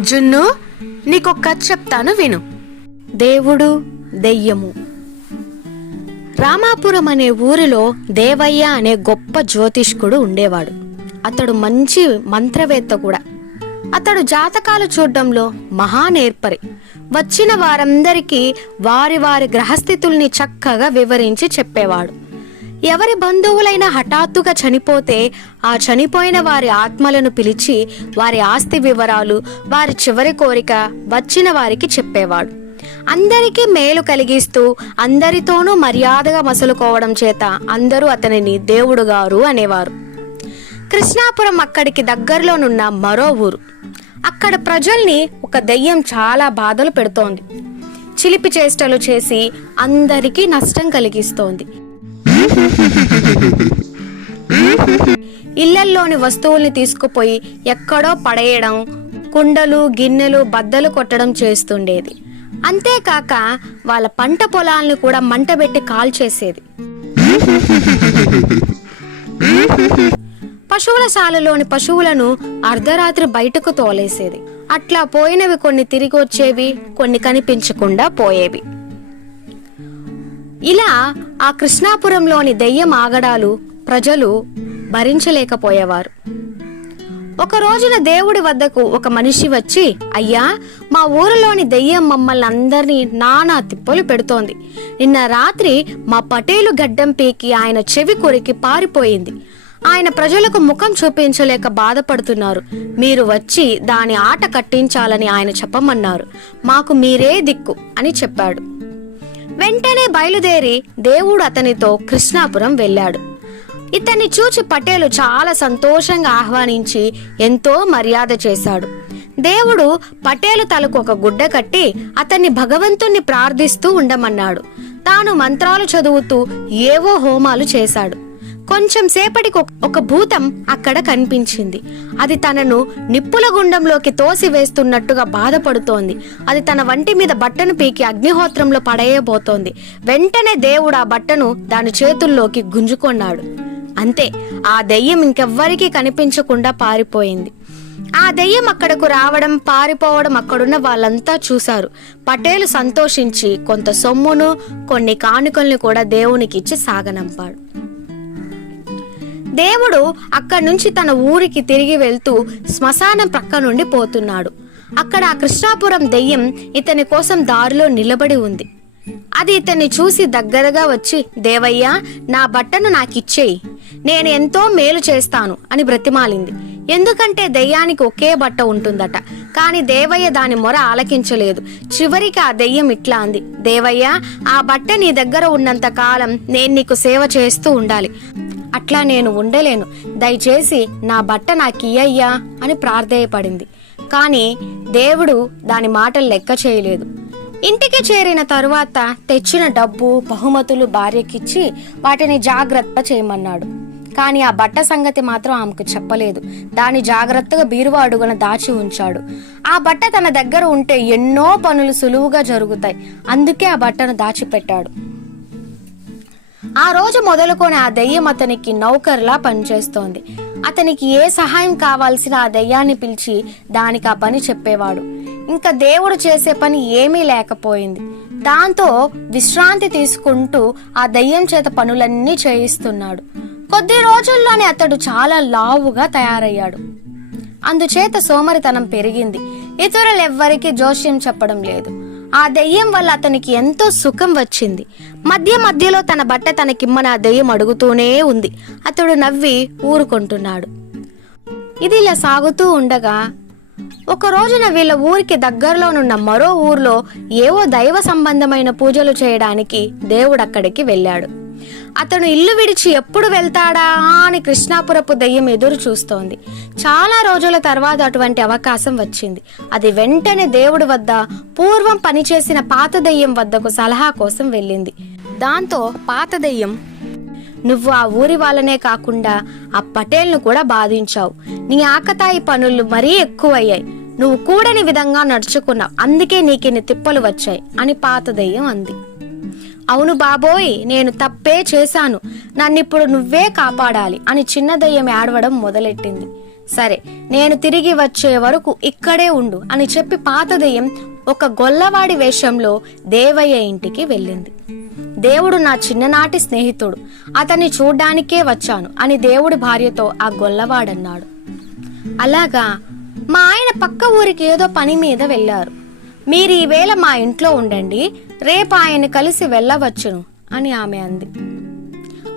జున్ను, నీకొక కథ చెప్తాను విను. దేవుడు దెయ్యము. రామాపురం అనే ఊరిలో దేవయ్య అనే గొప్ప జ్యోతిష్కుడు ఉండేవాడు. అతడు మంచి మంత్రవేత్త కూడా. అతడు జాతకాలు చూడడంలో మహానేర్పరి. వచ్చిన వారందరికీ వారి వారి గ్రహస్థితుల్ని చక్కగా వివరించి చెప్పేవాడు. ఎవరి బంధువులైనా హఠాత్తుగా చనిపోతే ఆ చనిపోయిన వారి ఆత్మలను పిలిచి వారి ఆస్తి వివరాలు, వారి చివరి కోరిక వచ్చిన వారికి చెప్పేవాడు. అందరికీ మేలు కలిగిస్తూ అందరితోనూ మర్యాదగా మసలుకోవడం చేత అందరూ అతనిని దేవుడు గారు అనేవారు. కృష్ణాపురం అక్కడికి దగ్గరలోనున్న మరో ఊరు. అక్కడ ప్రజల్ని ఒక దెయ్యం చాలా బాధలు పెడుతోంది. చిలిపి చేష్టలు చేసి అందరికీ నష్టం కలిగిస్తోంది. ఇళ్లల్లోని వస్తువుల్ని తీసుకుపోయి ఎక్కడో పడేయడం, కుండలు గిన్నెలు బద్దలు కొట్టడం చేస్తుండేది. అంతేకాక వాళ్ళ పంట పొలాలను కూడా మంటబెట్టి కాల్చేసేది. పశువుల శాలలోని పశువులను అర్ధరాత్రి బయటకు తోలేసేది. అట్లా పోయినవి కొన్ని తిరిగి వచ్చేవి, కొన్ని కనిపించకుండా పోయేవి. ఇలా ఆ కృష్ణాపురంలోని దెయ్యం ఆగడాలు ప్రజలు భరించలేకపోయేవారు. ఒక రోజున దేవుడి వద్దకు ఒక మనిషి వచ్చి, అయ్యా, మా ఊరిలోని దెయ్యం మమ్మల్ని అందరినీ నానా తిప్పలు పెడుతోంది. నిన్న రాత్రి మా పటేలు గడ్డం పీకి ఆయన చెవి కొరికి పారిపోయింది. ఆయన ప్రజలకు ముఖం చూపించలేక బాధపడుతున్నారు. మీరు వచ్చి దాని ఆట కట్టించాలని ఆయన చెప్పమన్నారు. మాకు మీరే దిక్కు అని చెప్పాడు. వెంటనే బయలుదేరి దేవుడు అతనితో కృష్ణాపురం వెళ్ళాడు. ఇతన్ని చూచి పటేలు చాలా సంతోషంగా ఆహ్వానించి ఎంతో మర్యాద చేశాడు. దేవుడు పటేలు తలకు ఒక గుడ్డ కట్టి అతన్ని భగవంతుణ్ణి ప్రార్థిస్తూ ఉండమన్నాడు. తాను మంత్రాలు చదువుతూ ఏవో హోమాలు చేశాడు. కొంచెం సేపటికి ఒక భూతం అక్కడ కనిపించింది. అది తనను నిప్పుల గుండంలోకి తోసివేస్తున్నట్టుగా బాధపడుతోంది. అది తన వంటి మీద బట్టను పీకి అగ్నిహోత్రంలో పడేయబోతోంది. వెంటనే దేవుడు ఆ బట్టను దాని చేతుల్లోకి గుంజుకొన్నాడు. అంతే, ఆ దెయ్యం ఇంకెవ్వరికీ కనిపించకుండా పారిపోయింది. ఆ దెయ్యం అక్కడకు రావడం, పారిపోవడం అక్కడున్న వాళ్ళంతా చూశారు. పటేలు సంతోషించి కొంత సొమ్మును, కొన్ని కానుకల్ని కూడా దేవునికి ఇచ్చి సాగనంపాడు. దేవుడు అక్కడి నుంచి తన ఊరికి తిరిగి వెళ్తూ శ్మశానం ప్రక్క నుండి పోతున్నాడు. అక్కడ ఆ కృష్ణాపురం దెయ్యం ఇతని కోసం దారిలో నిలబడి ఉంది. అది ఇతన్ని చూసి దగ్గరగా వచ్చి, దేవయ్య, నా బట్టను నాకిచ్చేయి, నేను ఎంతో మేలు చేస్తాను అని బ్రతిమాలింది. ఎందుకంటే దెయ్యానికి ఒకే బట్ట ఉంటుందట. కానీ దేవయ్య దాని మొర ఆలకించలేదు. చివరికి ఆ దెయ్యం ఇట్లా అంది, దేవయ్య, ఆ బట్ట నీ దగ్గర ఉన్నంత కాలం నేను నీకు సేవ చేస్తూ ఉండాలి. అట్లా నేను ఉండలేను. దయచేసి నా బట్ట నాకియ్యయ్యా అని ప్రార్థేయపడింది. కానీ దేవుడు దాని మాటలు లెక్క చేయలేదు. ఇంటికి చేరిన తరువాత తెచ్చిన డబ్బు, బహుమతులు భార్యకిచ్చి వాటిని జాగ్రత్త చేయమన్నాడు. కానీ ఆ బట్ట సంగతి మాత్రం ఆమెకు చెప్పలేదు. దాన్ని జాగ్రత్తగా బీరువా అడుగున దాచి ఉంచాడు. ఆ బట్ట తన దగ్గర ఉంటే ఎన్నో పనులు సులువుగా జరుగుతాయి. అందుకే ఆ బట్టను దాచిపెట్టాడు. ఆ రోజు మొదలుకొని ఆ దెయ్యం అతనికి నౌకర్లా పనిచేస్తోంది. అతనికి ఏ సహాయం కావాల్సిన ఆ దెయ్యాన్ని పిలిచి దానికి ఆ పని చెప్పేవాడు. ఇంకా దేవుడు చేసే పని ఏమీ లేకపోయింది. దాంతో విశ్రాంతి తీసుకుంటూ ఆ దెయ్యం చేత పనులన్నీ చేయిస్తున్నాడు. కొద్ది రోజుల్లోనే అతడు చాలా లావుగా తయారయ్యాడు. అందుచేత సోమరితనం పెరిగింది. ఇతరులెవ్వరికీ జోస్యం చెప్పడం లేదు. ఆ దెయ్యం వల్ల అతనికి ఎంతో సుఖం వచ్చింది. మధ్య మధ్యలో తన బట్ట తనకిమ్మని ఆ దెయ్యం అడుగుతూనే ఉంది. అతడు నవ్వి ఊరుకుంటున్నాడు. ఇది ఇలా సాగుతూ ఉండగా ఒక రోజున వీళ్ళ ఊరికి దగ్గరలోనున్న మరో ఊర్లో ఏవో దైవ సంబంధమైన పూజలు చేయడానికి దేవుడు అక్కడికి వెళ్ళాడు. అతను ఇల్లు విడిచి ఎప్పుడు వెళ్తాడా అని కృష్ణాపురపు దెయ్యం ఎదురు చూస్తోంది. చాలా రోజుల తర్వాత అటువంటి అవకాశం వచ్చింది. అది వెంటనే దేవుడి వద్ద పూర్వం పనిచేసిన పాత దెయ్యం వద్దకు సలహా కోసం వెళ్ళింది. దాంతో పాత దెయ్యం, నువ్వు ఆ ఊరి వాళ్ళనే కాకుండా ఆ పటేల్ను కూడా బాధించావు. నీ ఆకతాయి పనులు మరీ ఎక్కువయ్యాయి. నువ్వు కూడని విధంగా నడుచుకున్నావు. అందుకే నీకిన్ని తిప్పలు వచ్చాయి అని పాత దెయ్యం అంది. అవును బాబోయ్, నేను తప్పే చేశాను, నన్నిప్పుడు నువ్వే కాపాడాలి అని చిన్న దెయ్యం ఏడవడం మొదలెట్టింది. సరే, నేను తిరిగి వచ్చే వరకు ఇక్కడే ఉండు అని చెప్పి పాత దెయ్యం ఒక గొల్లవాడి వేషంలో దేవయ్య ఇంటికి వెళ్ళింది. దేవుడు నా చిన్ననాటి స్నేహితుడు, అతన్ని చూడ్డానికే వచ్చాను అని దేవుడి భార్యతో ఆ గొల్లవాడన్నాడు. అలాగా, మా ఆయన పక్క ఊరికి ఏదో పని మీద వెళ్ళారు. మీరు ఈవేళ మా ఇంట్లో ఉండండి, రేపు ఆయన కలిసి వెళ్ళవచ్చును అని ఆమె అంది.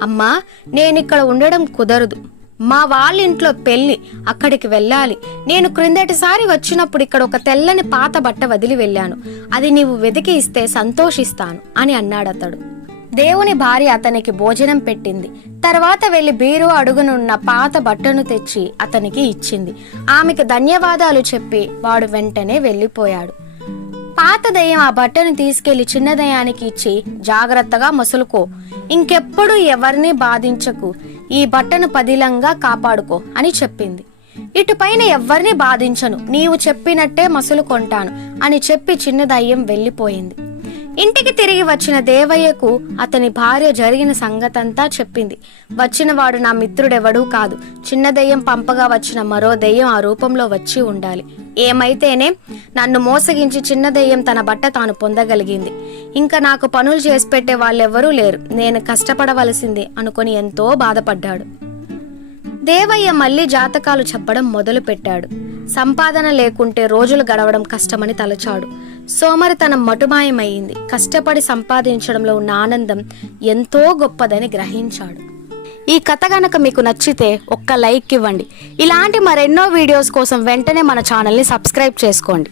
అమ్మా, నేనిక్కడ ఉండడం కుదరదు. మా వాళ్ళ ఇంట్లో పెళ్లి, అక్కడికి వెళ్ళాలి. నేను క్రిందటిసారి వచ్చినప్పుడు ఇక్కడ ఒక తెల్లని పాత బట్ట వదిలి వెళ్ళాను. అది నీవు వెతికి ఇస్తే సంతోషిస్తాను అని అన్నాడతడు. దేవుని భార్య అతనికి భోజనం పెట్టింది. తర్వాత వెళ్లి బీరు అడుగునున్న పాత బట్టను తెచ్చి అతనికి ఇచ్చింది. ఆమెకు ధన్యవాదాలు చెప్పి వాడు వెంటనే వెళ్ళిపోయాడు. పాత దయ్యం ఆ బట్టను తీసుకెళ్లి చిన్న దయ్యానికి ఇచ్చి, జాగ్రత్తగా మసులుకో, ఇంకెప్పుడు ఎవరిని బాధించకు, ఈ బట్టను పదిలంగా కాపాడుకో అని చెప్పింది. ఇటుపైన ఎవ్వరిని బాధించను, నీవు చెప్పినట్టే మసులుకొంటాను అని చెప్పి చిన్న దయ్యం వెళ్ళిపోయింది. ఇంటికి తిరిగి వచ్చిన దేవయ్యకు అతని భార్య జరిగిన సంగతంతా చెప్పింది. వచ్చినవాడు నా మిత్రుడెవడూ కాదు, చిన్న దెయ్యం పంపగా వచ్చిన మరో దెయ్యం ఆ రూపంలో వచ్చి ఉండాలి. ఏమైతేనే నన్ను మోసగించి చిన్న దెయ్యం తన బట్ట తాను పొందగలిగింది. ఇంకా నాకు పనులు చేసి పెట్టే వాళ్ళెవ్వరూ లేరు, నేను కష్టపడవలసిందే అనుకొని ఎంతో బాధపడ్డాడు. దేవయ్య మళ్లీ జాతకాలు చెప్పడం మొదలు పెట్టాడు. సంపాదన లేకుంటే రోజులు గడవడం కష్టమని తలచాడు. సోమరితనం మటుమాయమైంది. కష్టపడి సంపాదించడంలో ఉన్న ఆనందం ఎంతో గొప్పదని గ్రహించాడు. ఈ కథ గనక మీకు నచ్చితే ఒక్క లైక్ ఇవ్వండి. ఇలాంటి మరెన్నో వీడియోస్ కోసం వెంటనే మన ఛానల్ని సబ్స్క్రైబ్ చేసుకోండి.